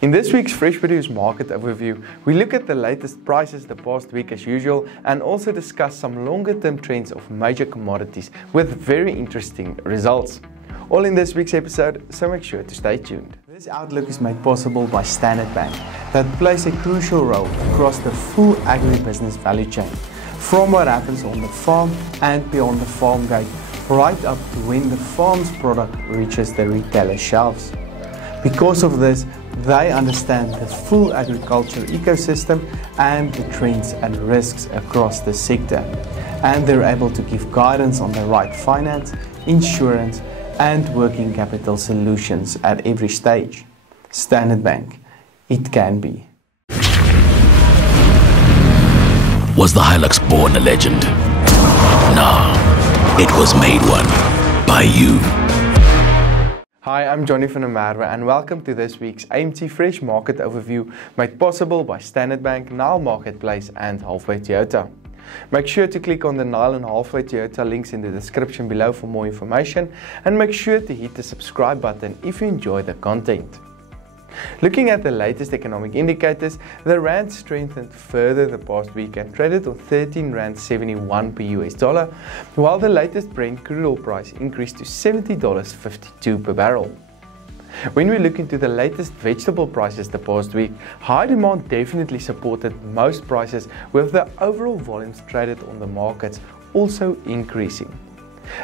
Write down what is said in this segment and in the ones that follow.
In this week's Fresh Produce Market Overview, we look at the latest prices the past week as usual and also discuss some longer-term trends of major commodities with very interesting results. All in this week's episode, so make sure to stay tuned. This outlook is made possible by Standard Bank that plays a crucial role across the full agribusiness value chain, from what happens on the farm and beyond the farm gate, right up to when the farm's product reaches the retailer shelves. Because of this, they understand the full agriculture ecosystem and the trends and risks across the sector, and they're able to give guidance on the right finance, insurance and working capital solutions at every stage. Standard Bank, it can be. Was the Hilux born a legend? No, it was made one by you. Hi, I'm Johnny van der Merwe and welcome to this week's AMT Fresh Market Overview made possible by Standard Bank, Nile Marketplace and Halfway Toyota. Make sure to click on the Nile and Halfway Toyota links in the description below for more information and make sure to hit the subscribe button if you enjoy the content. Looking at the latest economic indicators, the Rand strengthened further the past week and traded on R13.71 per US dollar, while the latest Brent crude oil price increased to $70.52 per barrel. When we look into the latest vegetable prices the past week, high demand definitely supported most prices, with the overall volumes traded on the markets also increasing.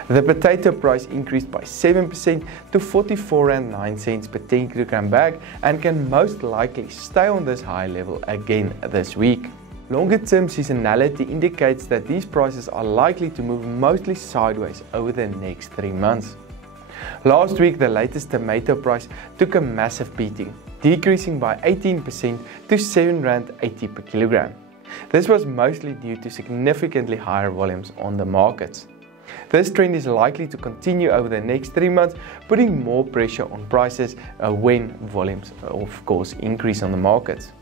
The potato price increased by 7% to R44.09 per 10 kg bag and can most likely stay on this high level again this week. Longer-term seasonality indicates that these prices are likely to move mostly sideways over the next 3 months. Last week, the latest tomato price took a massive beating, decreasing by 18% to R7.80 per kilogram. This was mostly due to significantly higher volumes on the markets. This trend is likely to continue over the next 3 months, putting more pressure on prices when volumes, of course, increase on the markets.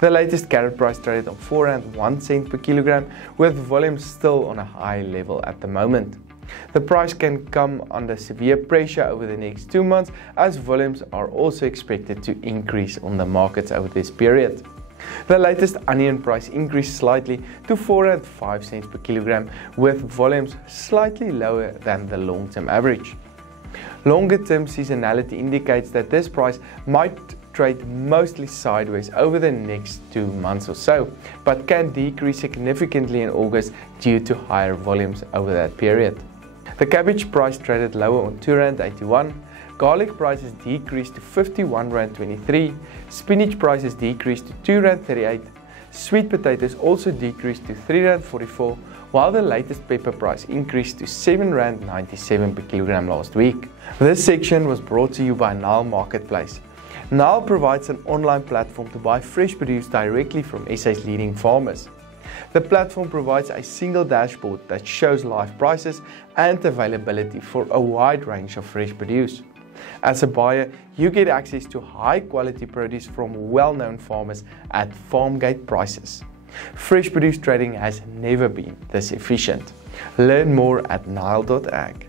The latest carrot price traded on R4.01 per kilogram, with volumes still on a high level at the moment. The price can come under severe pressure over the next 2 months, as volumes are also expected to increase on the markets over this period. The latest onion price increased slightly to R4.05 per kilogram, with volumes slightly lower than the long-term average. Longer-term seasonality indicates that this price might trade mostly sideways over the next 2 months or so, but can decrease significantly in August due to higher volumes over that period. The cabbage price traded lower on R2.81. Garlic prices decreased to R51.23, spinach prices decreased to R2.38, sweet potatoes also decreased to R3.44, while the latest pepper price increased to R7.97 per kilogram last week. This section was brought to you by Nile Marketplace. Nile provides an online platform to buy fresh produce directly from SA's leading farmers. The platform provides a single dashboard that shows live prices and availability for a wide range of fresh produce. As a buyer, you get access to high-quality produce from well-known farmers at farm gate prices. Fresh produce trading has never been this efficient. Learn more at Nile.ag.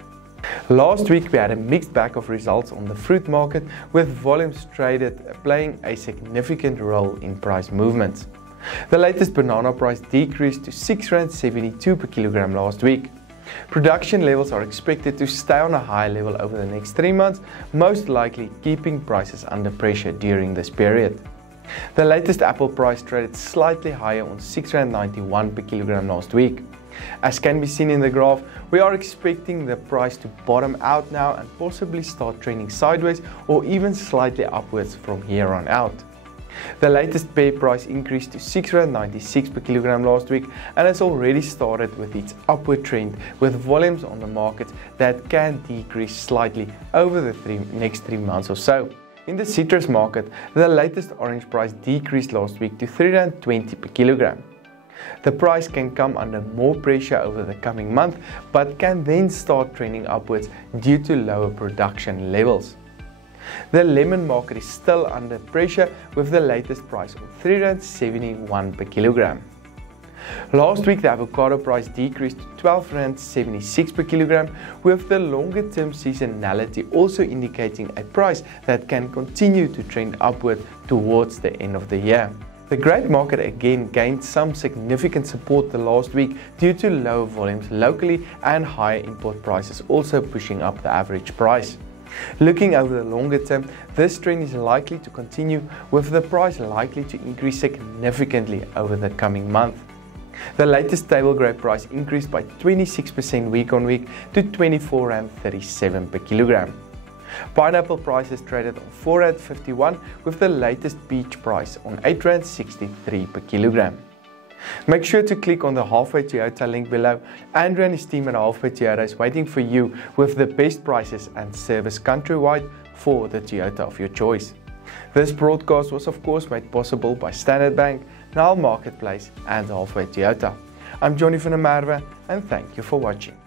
Last week we had a mixed bag of results on the fruit market, with volumes traded playing a significant role in price movements. The latest banana price decreased to R6.72 per kilogram last week. Production levels are expected to stay on a high level over the next 3 months, most likely keeping prices under pressure during this period. The latest apple price traded slightly higher on R6.91 per kilogram last week. As can be seen in the graph, we are expecting the price to bottom out now and possibly start trending sideways or even slightly upwards from here on out. The latest pear price increased to R6.96 per kilogram last week and has already started with its upward trend, with volumes on the market that can decrease slightly over the next 3 months or so. In the citrus market, the latest orange price decreased last week to R3.20 per kilogram. The price can come under more pressure over the coming month, but can then start trending upwards due to lower production levels. The lemon market is still under pressure, with the latest price of R3.71 per kilogram. Last week the avocado price decreased to 12 Rand 76 per kilogram, with the longer term seasonality also indicating a price that can continue to trend upward towards the end of the year. The grape market again gained some significant support the last week due to lower volumes locally and higher import prices also pushing up the average price. Looking over the longer term, this trend is likely to continue, with the price likely to increase significantly over the coming month. The latest table grape price increased by 26% week on week to 24 Rand 37 per kilogram. Pineapple prices traded on 4 Rand 51, with the latest peach price on 8 Rand 63 per kilogram. Make sure to click on the Halfway Toyota link below. Andrew and his team at Halfway Toyota is waiting for you with the best prices and service countrywide for the Toyota of your choice. This broadcast was of course made possible by Standard Bank, Nile Marketplace and Halfway Toyota. I'm Johnny van der Merwe and thank you for watching.